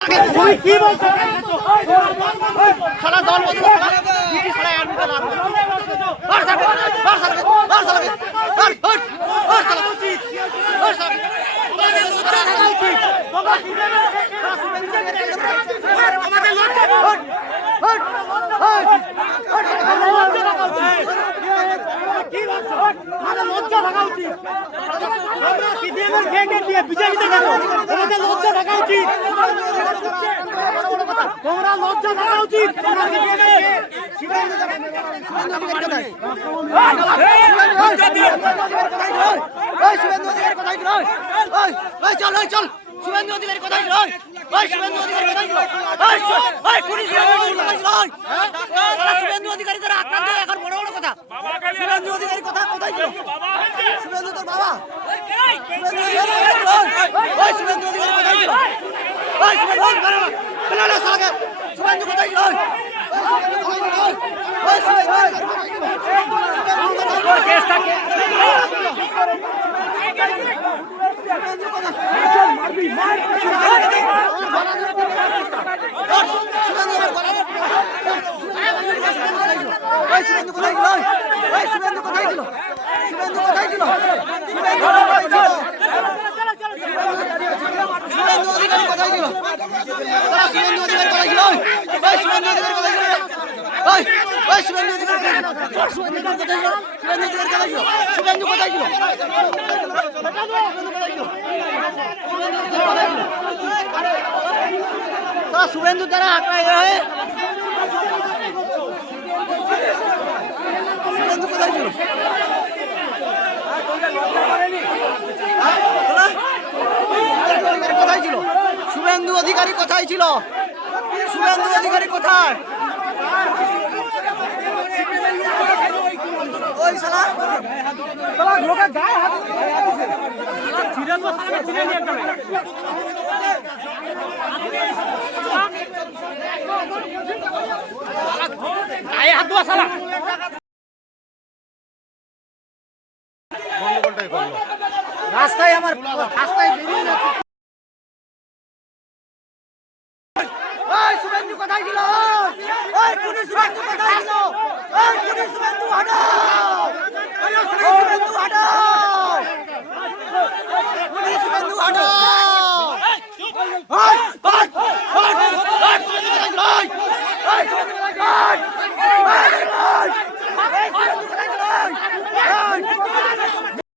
তুই কি বলছিস? সারা দল বদল কিছু সারা অ্যাডমিট আর আর সারা আর সারা আর সারা আর আর সারা উচিত আর সারা আমাদের লজ্জা থাকা উচিত বাবা আমাদের লজ্জা হট হট লজ্জা থাকা উচিত কি বলছো? আমাদের লজ্জা থাকা উচিত আমরা সিপিএম এর ক্যান্ডিডেট দিয়ে বিজেপিতে গেল আমাদের লজ্জা থাকা উচিত তোমরা লজ্জা থাকা উচিত চল শুভেন্দু অধিকারী কোথায় শুভেন্দু অধিকারী তারা আক্রান্ত এখন বড় বড় কথা শুভেন্দু অধিকারী কথা কোথায় ছিল শুভেন্দু তোর বাবা শুভেন্দু অধিকারী কোথায় ছিল শুভেন্দু কোথায় ছিল শুভেন্দু দ্বারা আক্রান্ত হয়ে শুভেন্দু কোথায় ছিল কোথায় ছিল শুভেন্দু অধিকারী কোথায় ছিল শুভেন্দু অধিকারী কোথায় ওই শালা লোকের গায়ে হাত ছিড়ে তো ছিড়ে নিয়ে যাবে গায়ে হাত দেওয়া শালা রাস্তায় আমার রাস্তায় বেরিয়ে যাচ্ছে ওই শুভেন্দু কোথায় ছিল ওই পুলিশ শুভেন্দু কোথায় ছিল ওই পুলিশ শুভেন্দু হঠাৎ